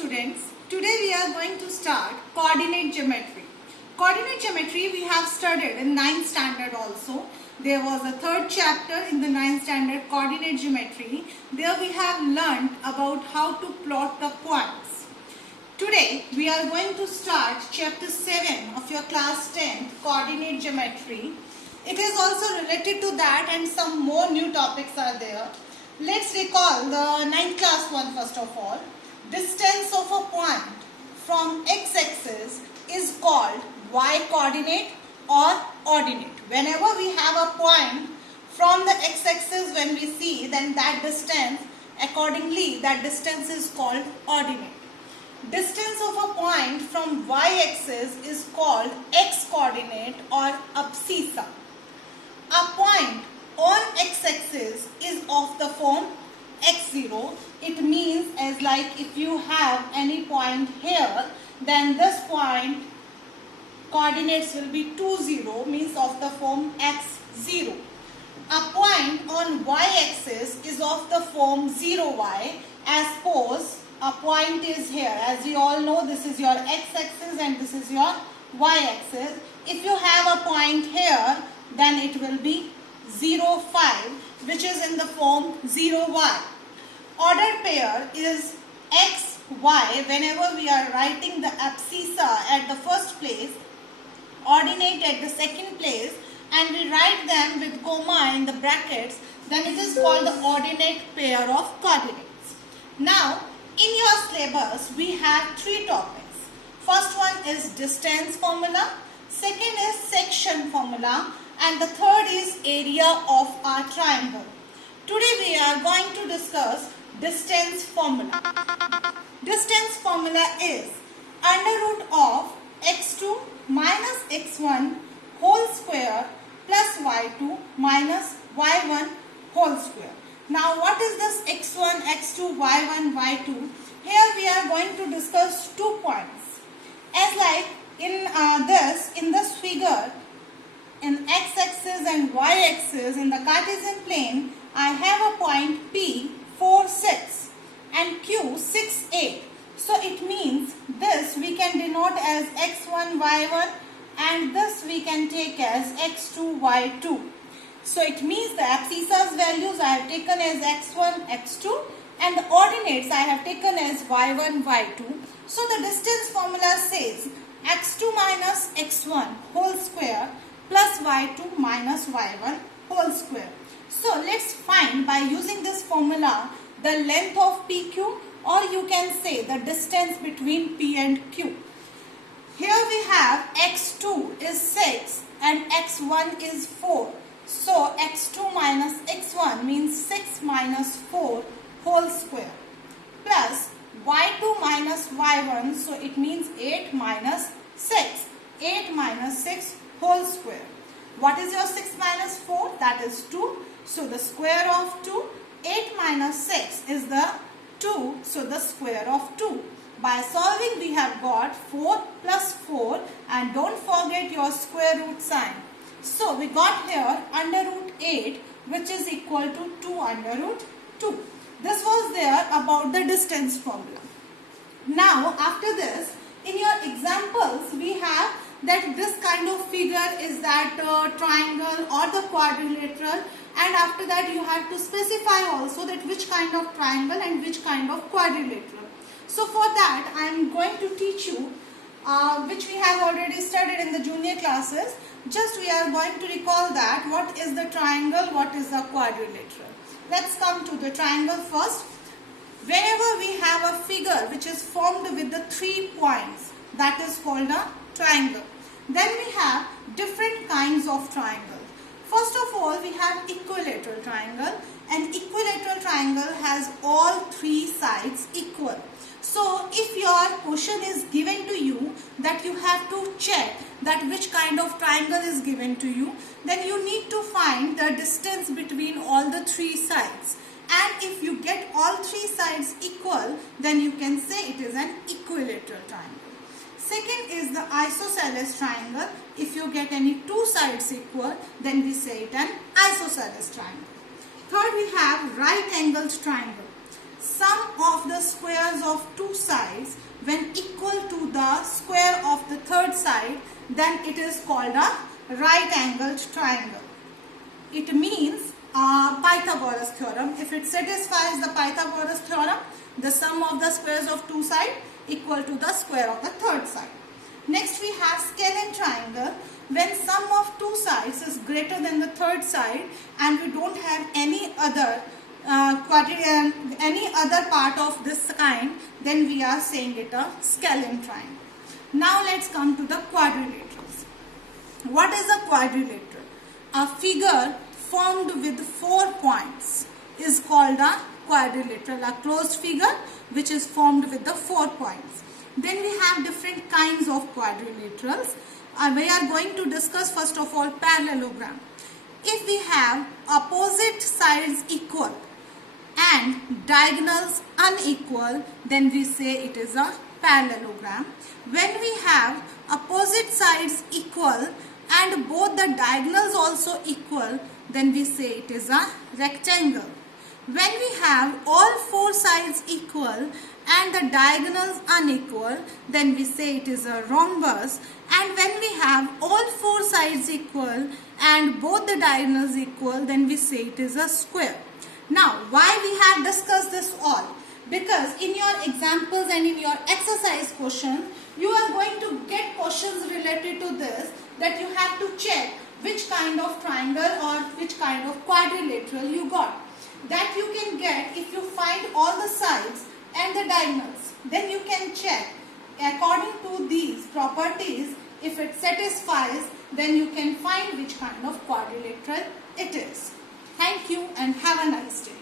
students, today we are going to start coordinate geometry. Coordinate geometry we have studied in 9th standard also. There was a 3rd chapter in the 9th standard coordinate geometry. There we have learned about how to plot the points. Today we are going to start chapter 7 of your class 10 coordinate geometry. It is also related to that and some more new topics are there. Let's recall the 9th class one first of all. Distance of a point from x-axis is called y-coordinate or ordinate. Whenever we have a point from the x-axis, when we see, then that distance, accordingly that distance is called ordinate. Distance of a point from y-axis is called x-coordinate or abscissa. A point on x-axis is of the form x0. It means as like if you have any point here, then this point coordinates will be 2, 0, means of the form x0. A point on y-axis is of the form 0y. As suppose a point is here. As you all know, this is your x-axis and this is your y-axis. If you have a point here, then it will be 0, 5, which is in the form 0y. Ordered pair is x, y. Whenever we are writing the abscissa at the first place, ordinate at the second place, and we write them with comma in the brackets, then it is called the ordinate pair of coordinates. Now, in your syllabus, we have 3 topics. First one is distance formula, second is section formula, and the third is area of our triangle. Today we are going to discuss distance formula. Distance formula is under root of x2 minus x1 whole square plus y2 minus y1 whole square. Now what is this x1, x2, y1, y2? Here we are going to discuss 2 points. As like in this figure, in x-axis and y-axis, in the Cartesian plane, I have a point P 4, 6 and Q 6, 8. So it means this we can denote as x1, y1 and this we can take as x2, y2. So it means the abscissa's values I have taken as x1, x2 and the ordinates I have taken as y1, y2. So the distance formula says x2 minus x1 whole square plus y2 minus y1 whole square. So let's find by using this formula the length of PQ, or you can say the distance between P and Q. Here we have x2 is 6 and x1 is 4. So x2 minus x1 means 6 minus 4 whole square plus y2 minus y1, so it means 8 minus 6. 8 minus 6 whole square. What is your 6 minus 4? That is 2. So the square of 2. 8 minus 6 is the 2. So the square of 2. By solving we have got 4 plus 4 and don't forget your square root sign. So we got here under root 8 which is equal to 2 under root 2. This was there about the distance formula. Now after this, in your examples we have that this kind of figure is that triangle or the quadrilateral, and after that you have to specify also that which kind of triangle and which kind of quadrilateral. So for that I am going to teach you which we have already studied in the junior classes. Just we are going to recall that what is the triangle, what is the quadrilateral. Let's come to the triangle first. Whenever we have a figure which is formed with the 3 points, that is called a triangle. Then we have different kinds of triangles. First of all, we have equilateral triangle. An equilateral triangle has all 3 sides equal. So if your question is given to you that you have to check that which kind of triangle is given to you, then you need to find the distance between all the 3 sides. And if you get all 3 sides equal, then you can say it is an equilateral triangle. Second is the isosceles triangle. If you get any 2 sides equal, then we say it an isosceles triangle. Third, we have right angled triangle. Sum of the squares of 2 two sides when equal to the square of the third side, then it is called a right angled triangle. It means Pythagoras theorem. If it satisfies the Pythagoras theorem, the sum of the squares of two sides equal to the square of the third side. Next we have scalene triangle. When sum of two sides is greater than the third side and we don't have any other part of this kind, then we are saying it a scalene triangle. Now let's come to the quadrilaterals. What is a quadrilateral? A figure formed with 4 points is called a quadrilateral, a closed figure which is formed with the 4 points. Then we have different kinds of quadrilaterals. We are going to discuss first of all parallelogram. If we have opposite sides equal and diagonals unequal, then we say it is a parallelogram. When we have opposite sides equal and both the diagonals also equal, then we say it is a rectangle. When we have all 4 sides equal and the diagonals unequal, then we say it is a rhombus. And when we have all 4 sides equal and both the diagonals equal, then we say it is a square. Now, why we have discussed this all? Because in your examples and in your exercise questions, you are going to get questions related to this, that you have to check which kind of triangle or which kind of quadrilateral you got. That you can get if you find all the sides and the diagonals. Then you can check according to these properties. If it satisfies, then you can find which kind of quadrilateral it is. Thank you and have a nice day.